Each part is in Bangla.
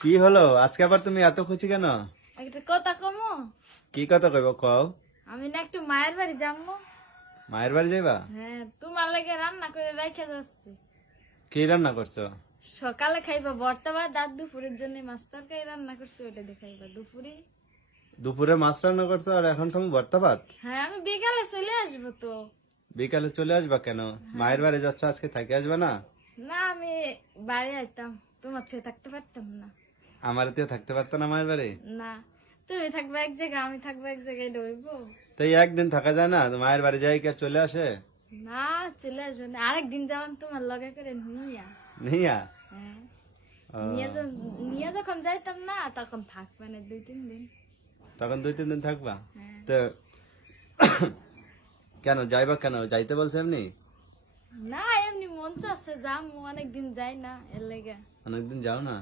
কি হলো আজকে আবার তুমি এত খুশি কেন? একটা কথা কমো। কি কথা কইব কও। আমি না একটু মায়ের বাড়ি যাবো। মায়ের বাড়ি যাইবা? হ্যাঁ, তোমার লাগে রান্না করে রাখা যাচ্ছে। কি রান্না করছো? সকালে খাইবা ভর্তা ভাত, আর দুপুরের জন্য মাছ তরকারি রান্না করছি, ওটা দেখাইবা দুপুরে। দুপুরে মাছ রান্না করছো আর এখন তুমি ভর্তা ভাত? হ্যাঁ, আমি বিকালে চলে আসবো তো। বিকালে চলে আসবা কেন? মায়ের বাড়ি যাচ্ছ, আজকে থাকি আসবা না? না, আমি বাড়ি আইতাম, তোমার থেকে থাকতে পারতাম না। আমার তো থাকতে পারতো না মায়ের বাড়ি? না, তুমি থাকবে এক জায়গায়, আমি থাকবো এক জায়গায়, রইবো। তো এই একদিন থাকা যায় না? মায়ের বাড়ি যাই কি আর চলে আসে? না, চলে আসবো না, আরেকদিন যাবেন তোমার লগে করে নিয়া। নিয়া? হ্যাঁ, ও, নিয়ে যখন যাইতাম না তখন থাকবে না 2-3 দিন। তখন 2-3 দিন থাকবা? হ্যাঁ। তো কেন যাইবা, কেন যাইতে বলছে এমনি? না, এমনি মন চাচ্ছে যাম, অনেকদিন যাই না, এর লেগে। অনেকদিন যাও না,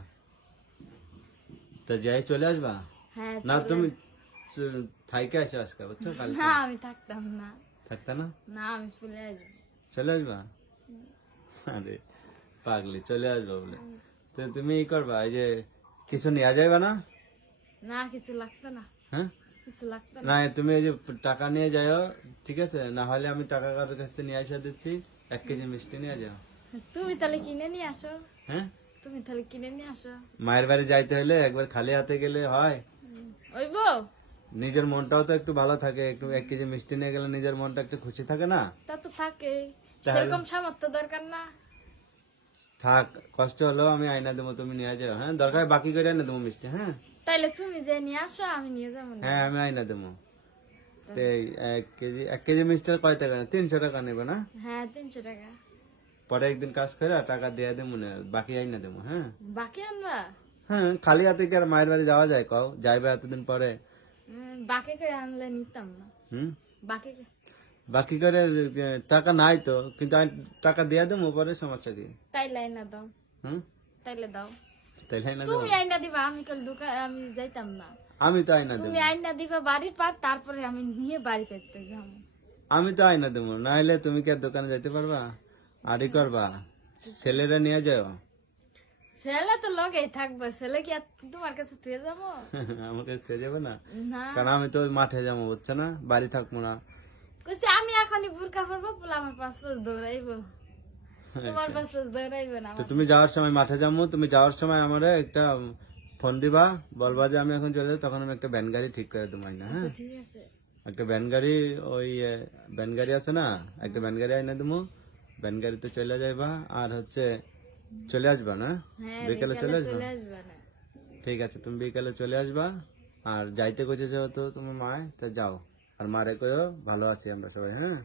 তো যাই চলে আসবা? হ্যাঁ, না চলে- তুমি থাইকে আসো আজকে, বুঝছো? কালকে না, আমি থাকতাম না। থাকতা না? না, আমি চলে আসবো। চলে আসবা? আরে পাগলি, চলে আসবা বলে। তো তুমি ই করবা, এই যে কিছু নিয়ে যাইবা না? না, কিছু লাগতো না, হ্যাঁ, কিছু লাগতো না। না তুমি এই যে টাকা নিয়ে যাও, ঠিক আছে? না হলে আমি টাকা কারোর কাছ থেকে নিয়ে আসা দিচ্ছি, 1 কেজি মিষ্টি নিয়ে যাও। তুমি তাহলে কিনে নিয়ে আসো। হ্যাঁ, তুমি তাহলে কিনে নিয়ে আসো। মায়ের বাড়ি যাইতে হলে একবার খালি হাতে গেলে হয়? ওইব, নিজের মনটাও তো একটু ভালো থাকে, একটু 1 কেজি মিষ্টি নিয়ে গেলে নিজের মনটা একটু খুশি থাকে না? তা তো থাকে, তাহলে? সেরকম সামর্থ্য দরকার না। থাক, কষ্ট হলেও আমি আইনা দেবো, তুমি নিয়ে যাও। হ্যাঁ, দরকার হয় বাকি করে এনে দেবো মিষ্টি। হ্যাঁ তাইলে তুমি যে নিয়ে আসো, আমি নিয়ে যাবো না। হ্যাঁ, আমি আইনা দেবো। তো এই 1 কেজি মিষ্টি কয় টাকা? 300 টাকা নেবে না? হ্যাঁ, 300 টাকা। পরে একদিন কাজ করে টাকা দিয়ে দেবো, বাকি আইনা দেবো। হ্যাঁ বাকি আনবা? হ্যাঁ, খালি হাতে কি আর মায়ের বাড়ি যাওয়া যায়? কও, যাইবে এতদিন পরে। বাকি করে আনলে নিতাম না। হুম, বাকি বাকি করে টাকা নাই তো, কিন্তু আমি টাকা দিয়ে দেবো পরে, সমস্যা কি? তাইলে আইনা দাও, হুম, তাইলে দাও। তাইলে আইনা দেবো। তুমি আইনা দিবা, আমি কাল দোকান আমি যাইতাম না। আমি তো আইনা দেবো। তুমি আইনা দিবা বাড়ির পার, তারপরে আমি নিয়ে বাড়ি করতে যাবো। আমি তো আইনা দেবো, না হলে তুমি কি আর দোকানে যাইতে পারবা? আড়ি করবা? ছেলেরা নিয়ে যাও। ছেলে তো লগেই থাকবে, ছেলে কি আর তোমার কাছে তুই যাবো? আমাকে ছেড়ে যাবে না? না, কারণ আমি তো ওই মাঠে যাবো, বুঝছো না? বাড়ি থাকবো না। কইছে আমি এখনই বুরকা পরবো, বলে আমার পাঁচ দৌড়াইবো, তোমার পাঁচ দৌড়াইবো না তো আমার। তুমি যাওয়ার সময় মাঠে যাবো, তুমি যাওয়ার সময় আমার একটা ফোন দিবা, বলবা যে আমি এখন চলে যাবো, তখন আমি একটা ভ্যান গাড়ি ঠিক করে দেবো না? হ্যাঁ, ঠিক আছে। একটা ভ্যান গাড়ি, ওই ভ্যান গাড়ি আছে না, একটা ভ্যান গাড়ি আইনা দেবো, ভ্যান গাড়িতে চলে যাইবা, আর হচ্ছে চলে আসবা না? হ্যাঁ, বিকেলে চলে আসবা? চলে আসবা না? ঠিক আছে, তুমি বিকালে চলে আসবা। আর যাইতে কইছে যেহেতু তুমি মায়, তা যাও। আর মারে কইও ভালো আছি আমরা সবাই। হ্যাঁ।